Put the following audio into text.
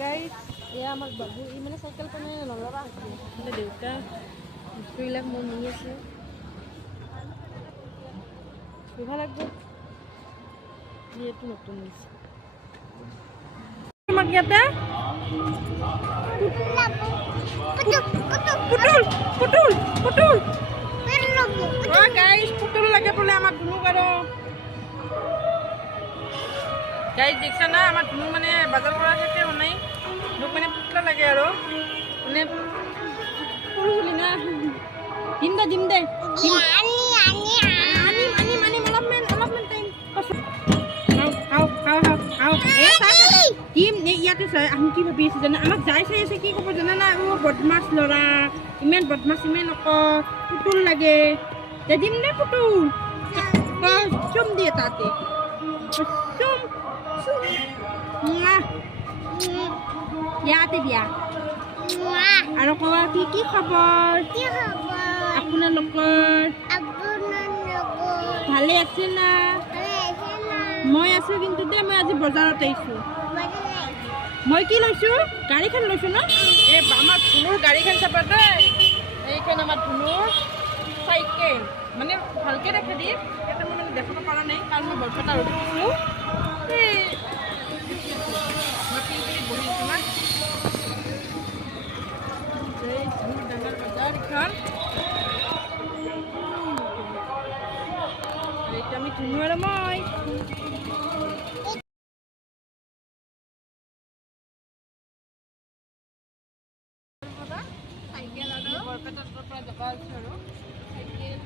guys এয়া আমাৰ বাবু ই মানে চাইকেল মানে নলবা হৈছে দেউতা বস্তুবিলাক মোৰ নি আছে ধুব লাগব যিহেতু নতুন হৈছে তোমাক ইয়াতে পুতুল পুতুল পুতুল গাইজ পুতুল লাগে বোলে আমার ধুনুক আৰু গাইজ দেখছা না আমাৰ ধুনু মানে বাজাৰ কৰা থাকে নাই মোক মানে পুতলা লাগে আৰু মানে সৰু চলি না দিম দে আনিম অলপমান টাইম দিম ইয়াতে চাই আমি কি ভাবি আছো জানা আমাক যাই চাই আছে কি ক'ব জানা না অ বদমাছ ল'ৰা ইমান বদমাছ ইমান পুতুল লাগে দিম দে পুতুল চুম দিয়ে তাতে চুম ইয়াতে দিয়া আৰু কোৱা কি খবৰ আপোনালোকৰ ভালে আছে না মই আছো কিন্তু দে মই আজি বজাৰত আহিছো মই কি লৈছো গাড়ীখন লৈছো ন এই আমাৰ ধুনুৰ গাড়ীখন চাবা দেই এইখন আমাৰ ধুনুৰ চাইকেল মানে ভালকে দেখা দি এটা মানে দেখাব পৰা নাই কাৰণ মই বৰপেটা ৰ'দ দিছোঁ বহি তোমাক ডাঙৰ বজাৰখন এইটো আমি ধুনু আৰু মই চাইকেল আৰু বৰপেটাৰ পৰা যাব আছোঁ আৰু চাইকেল